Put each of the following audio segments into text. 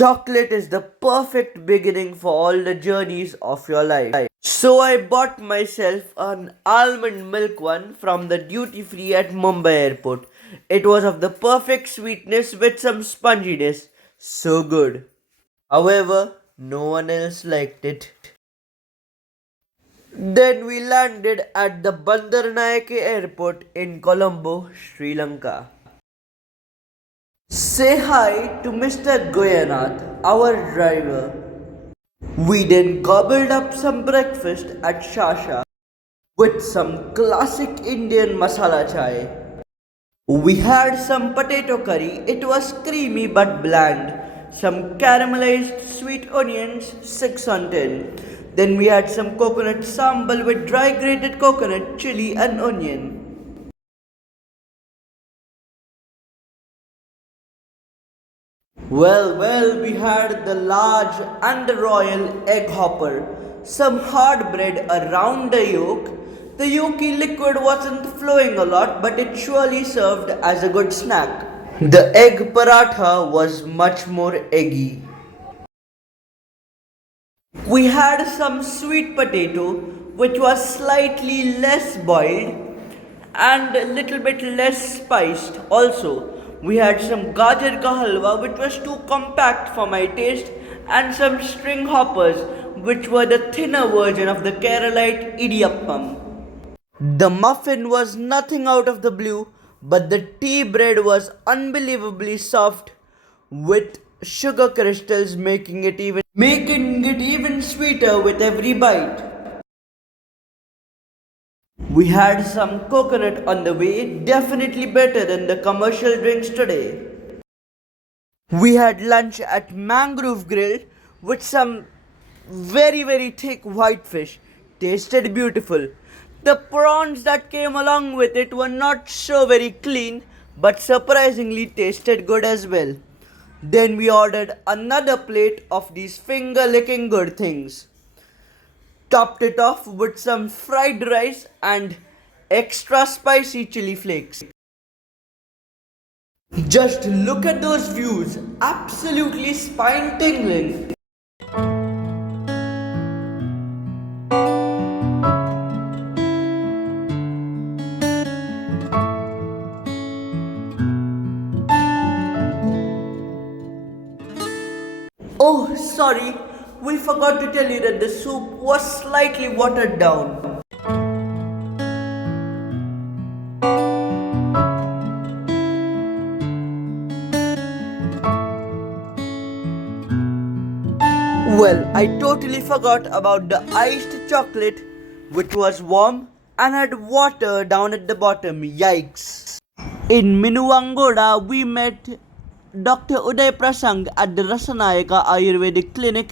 Chocolate is the perfect beginning for all the journeys of your life. So I bought myself an almond milk one from the duty free at Mumbai airport. It was of the perfect sweetness with some sponginess. So good. However, no one else liked it. Then we landed at the Bandaranaike airport in Colombo, Sri Lanka. Say hi to Mr. Goyanath, our driver. We then gobbled up some breakfast at Shasha with some classic Indian masala chai. We had some potato curry, it was creamy but bland. Some caramelized sweet onions, 6 on 10. Then we had some coconut sambal with dry grated coconut, chili, and onion. Well, we had the large and the royal egg hopper, some hard bread around the yolk. The yolky liquid wasn't flowing a lot, but it surely served as a good snack. The egg paratha was much more eggy. We had some sweet potato, which was slightly less boiled and a little bit less spiced. Also, we had some gajar ka halwa, which was too compact for my taste, and some string hoppers, which were the thinner version of the Keralite idiyappam. The muffin was nothing out of the blue, but the tea bread was unbelievably soft with sugar crystals making it even sweeter with every bite. We had some coconut on the way, definitely better than the commercial drinks today. We had lunch at Mangrove Grill with some very thick white fish. Tasted beautiful. The prawns that came along with it were not so very clean, but surprisingly tasted good as well. Then we ordered another plate of these finger licking good things. Topped it off with some fried rice and extra spicy chili flakes. Just look at those views, absolutely spine tingling. Oh, sorry, we forgot to tell you that the soup was slightly watered down. Well, I totally forgot about the iced chocolate, which was warm and had water down at the bottom. Yikes. In Minuwangoda, we met Dr. Uday Prasang at the Rasanayaka Ayurvedic Clinic,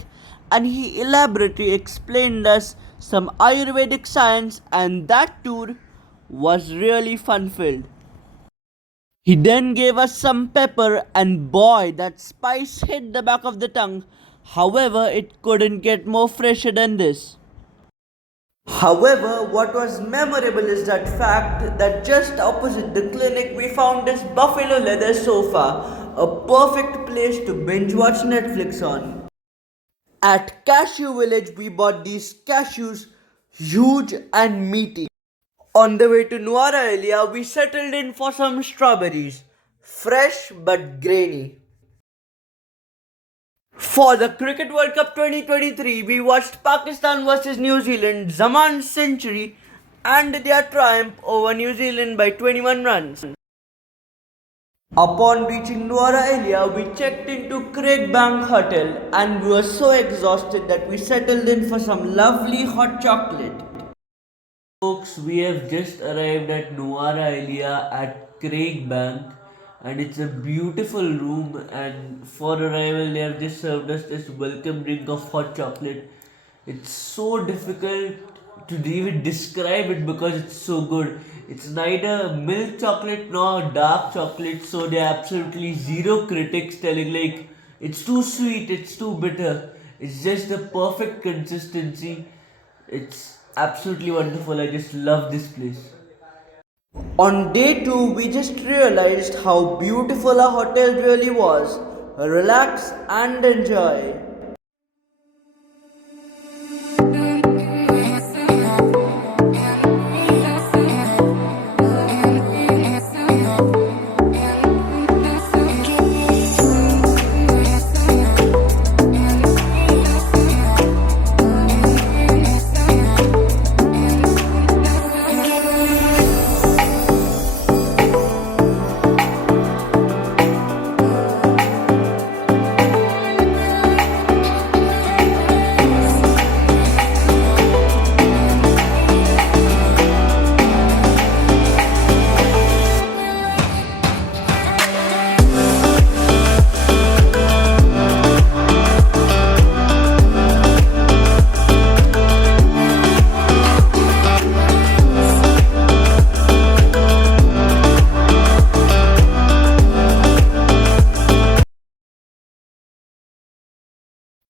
and he elaborately explained us some Ayurvedic science, and that tour was really fun filled. He then gave us some pepper, and boy, that spice hit the back of the tongue. However, it couldn't get more fresher than this. However, what was memorable is that fact that just opposite the clinic we found this buffalo leather sofa, a perfect place to binge watch Netflix on. At Cashew Village, we bought these cashews, huge and meaty. On the way to Nuara Elia, we settled in for some strawberries, fresh but grainy. For the Cricket World Cup 2023, we watched Pakistan vs New Zealand, Zaman's century, and their triumph over New Zealand by 21 runs. Upon reaching Nuara Elia, we checked into Craigbank Hotel and we were so exhausted that we settled in for some lovely hot chocolate. Folks, we have just arrived at Nuara Elia at Craigbank, and it's a beautiful room, and for arrival they have just served us this welcome drink of hot chocolate. It's so difficult to even describe it because it's so good. It's neither milk chocolate nor dark chocolate, so there are absolutely zero critics telling like it's too sweet, it's too bitter. It's just the perfect consistency. It's absolutely wonderful. I just love this place. On day 2, we just realized how beautiful our hotel really was. relax, and enjoy.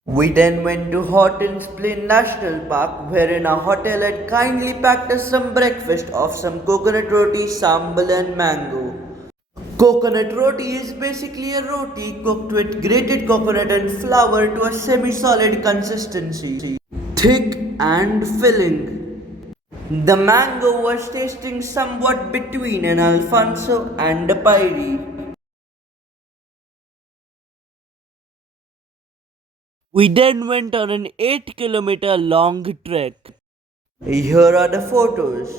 We then went to Hortons Plain National Park, wherein our hotel had kindly packed us some breakfast of some coconut roti, sambal, and mango. Coconut roti is basically a roti cooked with grated coconut and flour to a semi solid consistency, thick and filling. The mango was tasting somewhat between an Alfonso and a Pyrie. We then went on an 8-kilometer long trek. Here are the photos.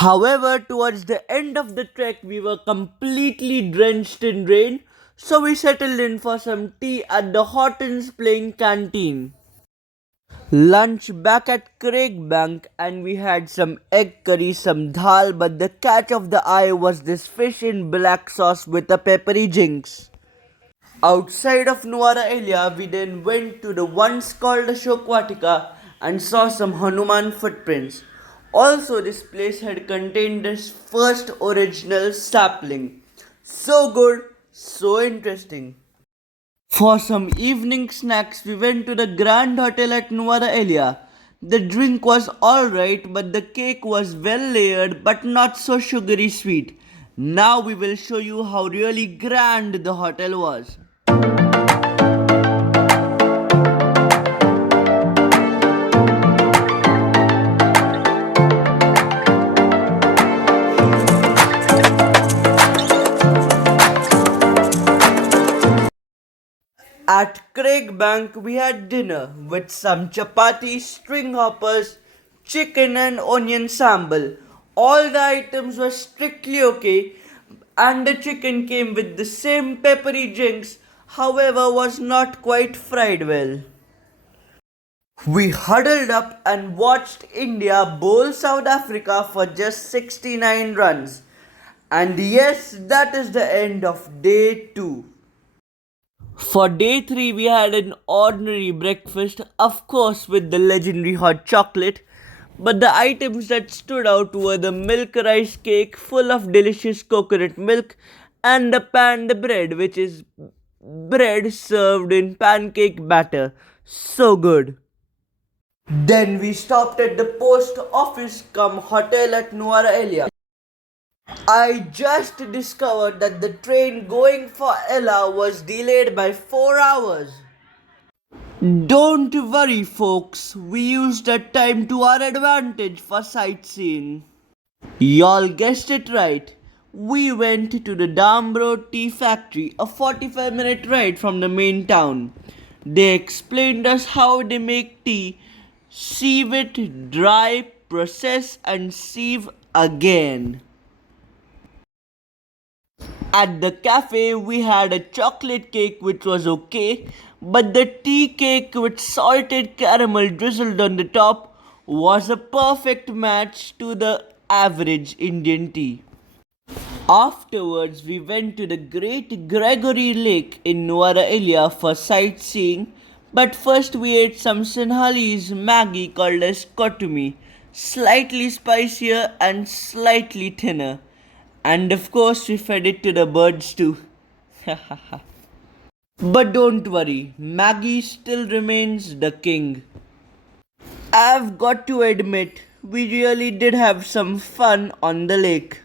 However, towards the end of the trek, we were completely drenched in rain, so we settled in for some tea at the Hortons Plain canteen. Lunch back at Craigbank, and we had some egg curry, some dal, but the catch of the eye was this fish in black sauce with a peppery jinx. Outside of Nuara area, we then went to the once called Ashokwatika and saw some Hanuman footprints. Also, this place had contained its first original sapling. So good, so interesting. For some evening snacks, we went to the Grand Hotel at Nuara area. The drink was alright, but the cake was well layered but not so sugary sweet. Now we will show you how really grand the hotel was. At Craigbank, we had dinner with some chapati, string hoppers, chicken, and onion sambal. All the items were strictly okay, and the chicken came with the same peppery jinx, however, was not quite fried well. We huddled up and watched India bowl South Africa for just 69 runs. And yes, that is the end of day 2. For day 3, we had an ordinary breakfast, of course, with the legendary hot chocolate. But the items that stood out were the milk rice cake full of delicious coconut milk and the panned bread, which is bread served in pancake batter. So good. Then we stopped at the post office cum hotel at Nuara area. I just discovered that the train going for Ella was delayed by 4 hours. Don't worry, folks, we used that time to our advantage for sightseeing. Y'all guessed it right. We went to the Dambro Tea Factory, a 45-minute ride from the main town. They explained us how they make tea, sieve it, dry, process, and sieve again. At the cafe, we had a chocolate cake which was okay, but the tea cake with salted caramel drizzled on the top was a perfect match to the average Indian tea. Afterwards, we went to the Great Gregory Lake in Nuwara Elia for sightseeing. But first, we ate some Sinhalese Maggie called as kotumi, slightly spicier and slightly thinner. And of course, we fed it to the birds too. But don't worry, Maggie still remains the king. I've got to admit, we really did have some fun on the lake.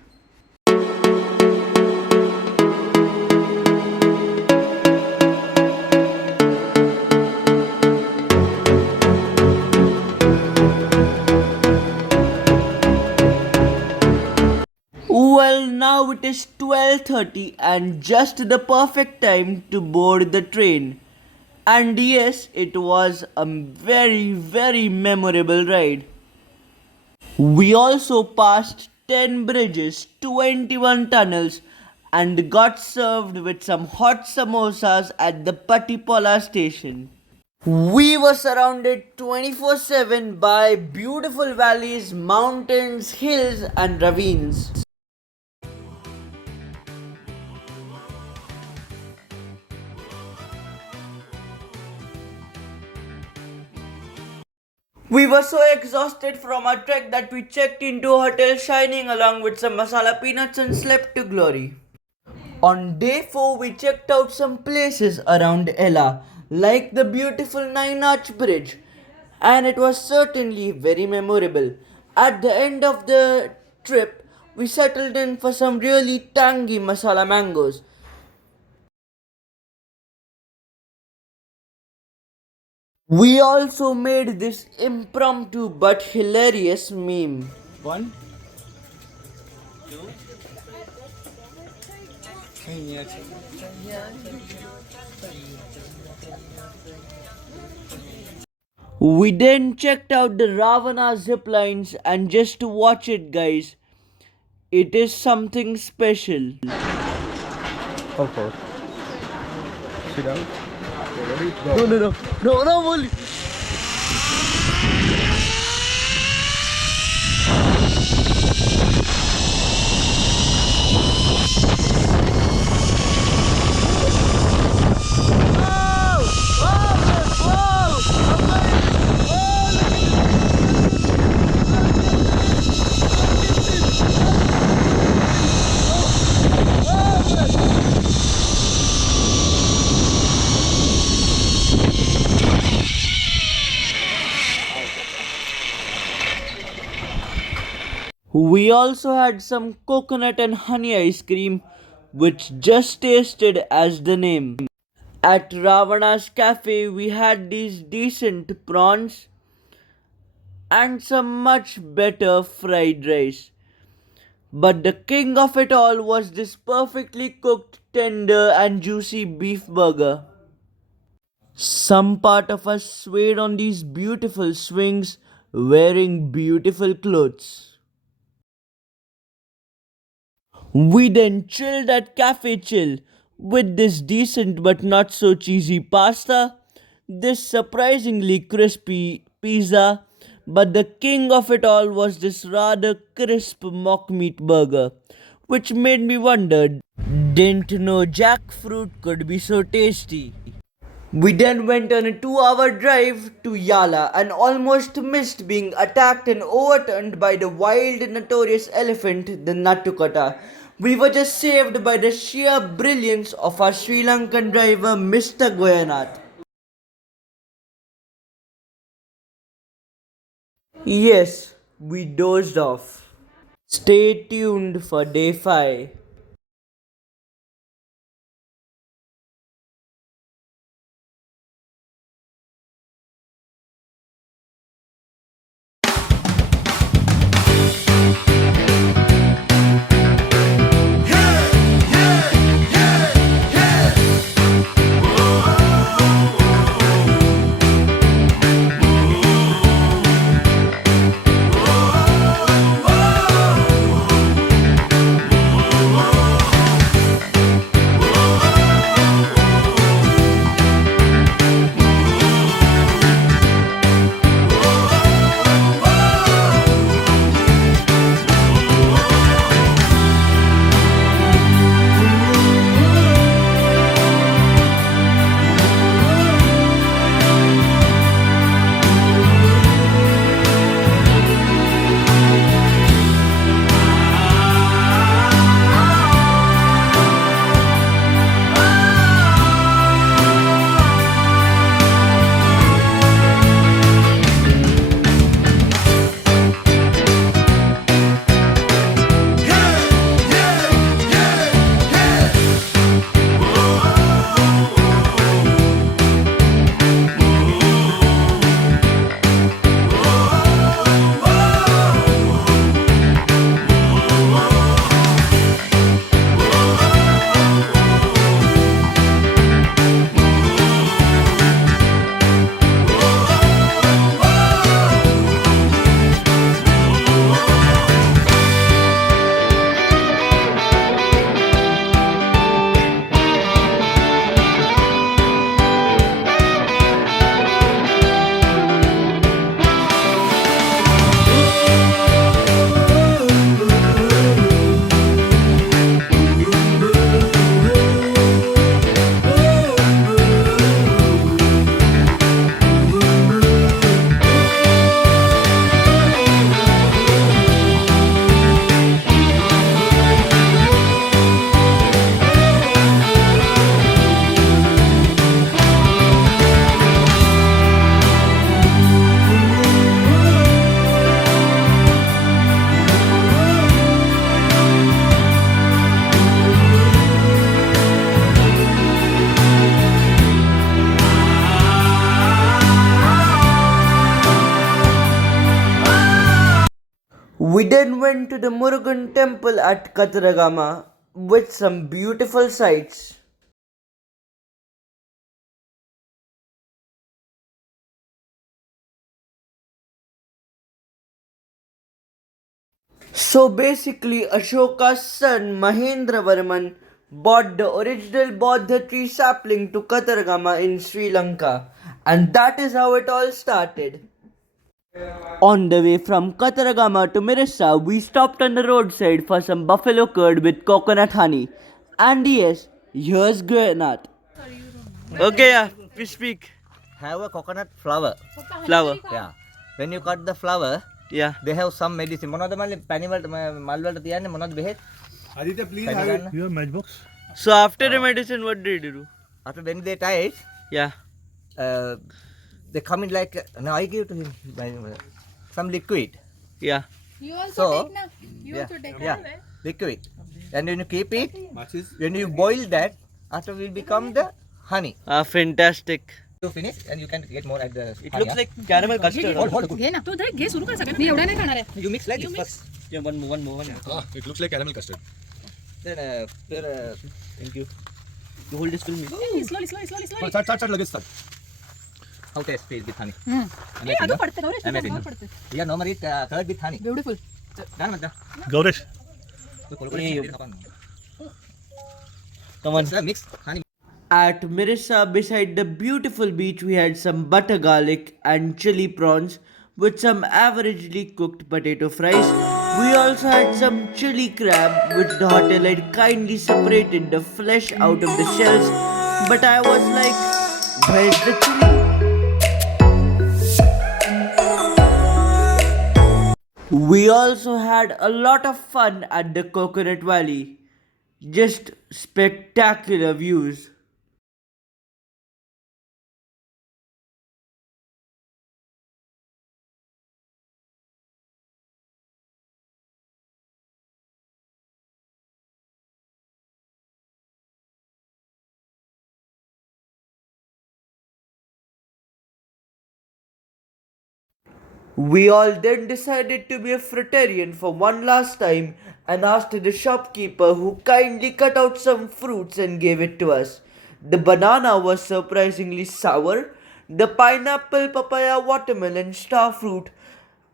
Well, now it is 12:30 and just the perfect time to board the train. And yes, it was a very memorable ride. We also passed 10 bridges, 21 tunnels, and got served with some hot samosas at the Patipola station. We were surrounded 24/7 by beautiful valleys, mountains, hills, and ravines. We were so exhausted from our trek that we checked into a hotel shining along with some masala peanuts and slept to glory. On day 4, we checked out some places around Ella, like the beautiful Nine Arch Bridge, and it was certainly very memorable. At the end of the trip, we settled in for some really tangy masala mangoes. We also made this impromptu but hilarious meme. One, two, we then checked out the Ravana zip lines and just to watch it, guys. It is something special. Of course. Sit down. Ready? Go. No, Molly. We also had some coconut and honey ice cream, which just tasted as the name. At Ravana's cafe, we had these decent prawns and some much better fried rice. But the king of it all was this perfectly cooked, tender, and juicy beef burger. Some part of us swayed on these beautiful swings wearing beautiful clothes. We then chilled at Cafe Chill with this decent but not so cheesy pasta, this surprisingly crispy pizza, but the king of it all was this rather crisp mock meat burger, which made me wonder, didn't know jackfruit could be so tasty. We then went on a 2-hour drive to Yala and almost missed being attacked and overturned by the wild notorious elephant, the Natukata. We were just saved by the sheer brilliance of our Sri Lankan driver, Mr. Goyanath. Yes, we dozed off. Stay tuned for day 5. We then went to the Murugan temple at Kataragama with some beautiful sights. So basically, Ashoka's son Mahendravarman bought the original Bodha tree sapling to Kataragama in Sri Lanka, and that is how it all started. On the way from Kataragama to Mirissa, we stopped on the roadside for some buffalo curd with coconut honey. And yes, here's Granat. Okay, yeah, we speak. Have a coconut flower. Flower. Yeah. When you cut the flower, Yeah. they have some medicine. මොනවද මල්ලි පැණි වලට මල් වලට තියන්නේ මොනවද බෙහෙත්? Aditya, please Can have you it. run? Your matchbox. So after the medicine, what did you do? After when they tie it, Yeah. they come in like no, I give to him some liquid. Yeah. You also So, take now. You Yeah, also take. yeah, liquid. And when you keep it, Matches. when you boil that, after will become the honey. Fantastic. You finish and you can get more at the. It honey, looks like caramel custard. Hold. घे ना तू घे सुरू कर सगळं मी एवढा नाही खाणार आहे You mix like this first. Yeah, one more. Ah, it looks like caramel custard. Then Thank you. You hold this for me. Slowly Start, लगेच start. how taste feels with honey. ए अगं पडते गौरी Amazing. समोर पडते Yeah, normally curd with honey. Beautiful Done with that. Gauresh. Come on. Sir, mix honey. At Mirissa, beside the beautiful beach, we had some butter garlic and chili prawns with some averagely cooked potato fries. We also had some chili crab, which the hotel had kindly separated the flesh out of the shells. But I was like, where's the chili? We also had a lot of fun at the Coconut Valley. Just spectacular views. We all then decided to be a fruitarian for one last time and asked the shopkeeper, who kindly cut out some fruits and gave it to us. The banana was surprisingly sour, the pineapple, papaya, watermelon, star fruit,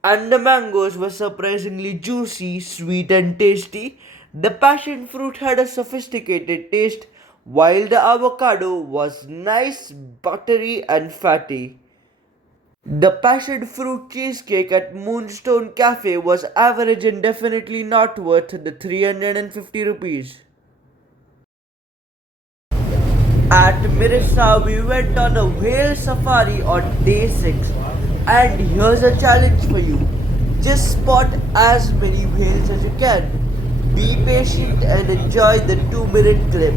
and the mangoes were surprisingly juicy, sweet, and tasty. The passion fruit had a sophisticated taste, while the avocado was nice, buttery, and fatty. The passion fruit cheesecake at Moonstone Cafe was average and definitely not worth the 350 rupees. At Mirissa, we went on a whale safari on day 6. And here's a challenge for you. Just spot as many whales as you can. Be patient and enjoy the 2-minute clip.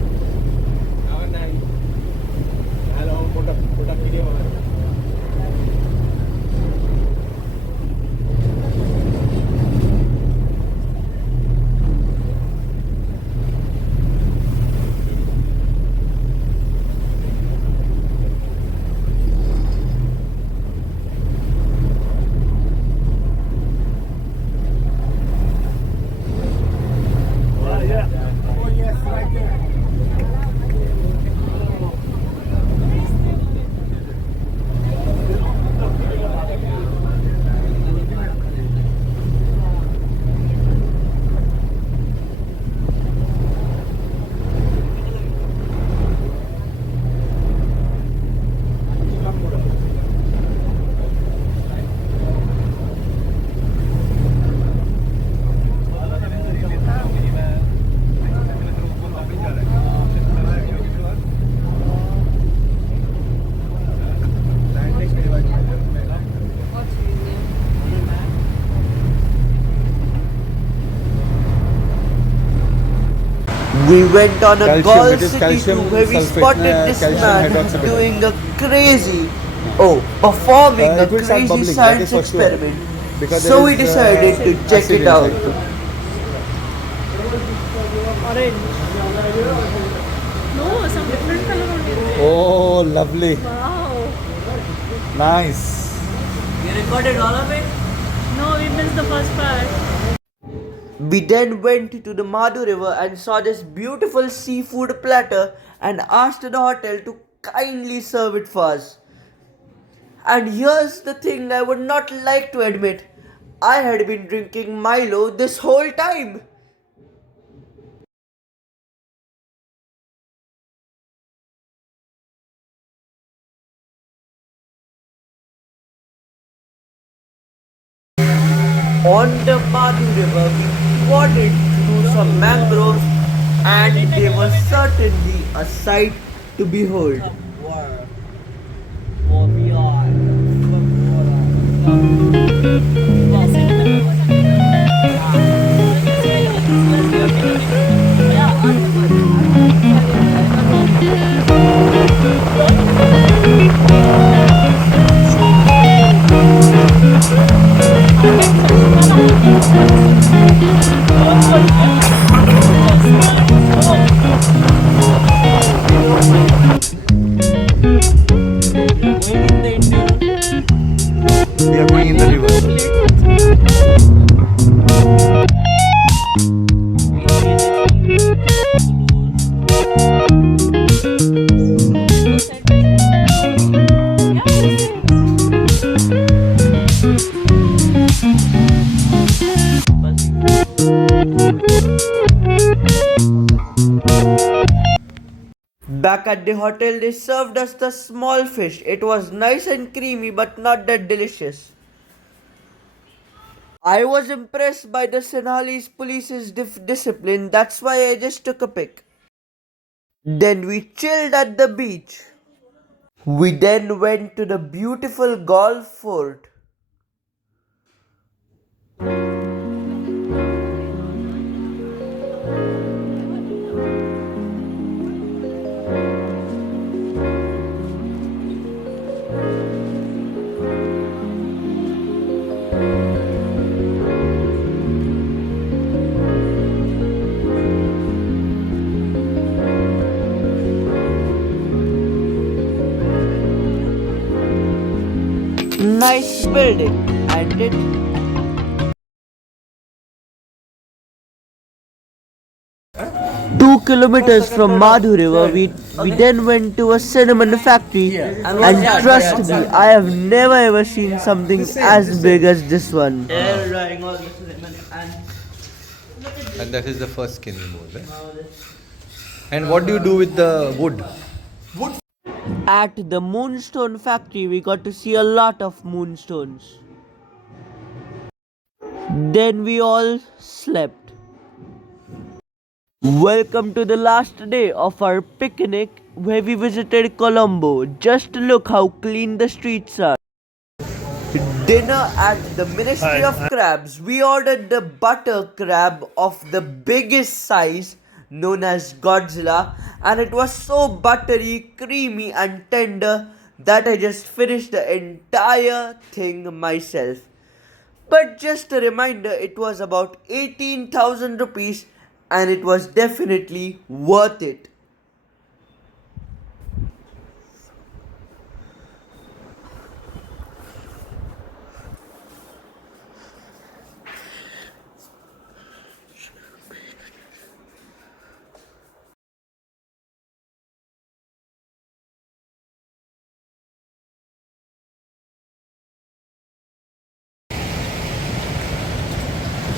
We went on a golf city tour where we spotted this man doing a performing a crazy science experiment. So we decided to check it out. No, some different color only. Oh, lovely. Wow. Nice. You recorded all of it? No, we missed the first part. We then went to the Madhu River and saw this beautiful seafood platter and asked the hotel to kindly serve it for us. And here's the thing I would not like to admit, I had been drinking Milo this whole time. On the Madhu River, we wandered through some mangroves and they were certainly a sight to behold. We are going in the river. Back at the hotel, they served us the small fish. It was nice and creamy, but not that delicious. I was impressed by the Sinhalese police's discipline, that's why I just took a pic. Then we chilled at the beach. We then went to the beautiful golf fort. Nice building, and it 2 kilometers from Madhu River, we then went to a cinnamon factory, and trust me, I have never ever seen something as big as this one. And that is the first skin removal. Eh? And what do you do with the wood? At the moonstone factory, we got to see a lot of moonstones. Then we all slept. Welcome to the last day of our picnic where we visited Colombo. Just look how clean the streets are. Dinner at the Ministry of Crabs. We ordered the butter crab of the biggest size, known as Godzilla, and it was so buttery, creamy, and tender that I just finished the entire thing myself. But just a reminder, it was about 18,000 rupees and it was definitely worth it.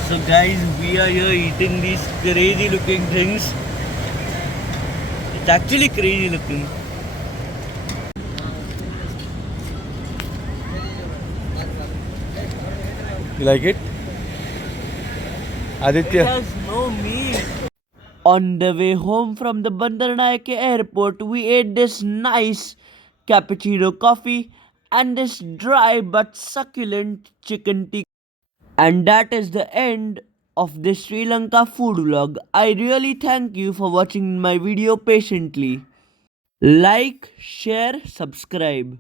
So guys, we are here eating these crazy looking things. It's actually crazy looking. You like it? It Aditya? has no meat. On the way home from the Bandaranaike airport, we ate this nice cappuccino coffee and this dry but succulent chicken tikka. And that is the end of this Sri Lanka food vlog. I really thank you for watching my video patiently. Like, share, subscribe.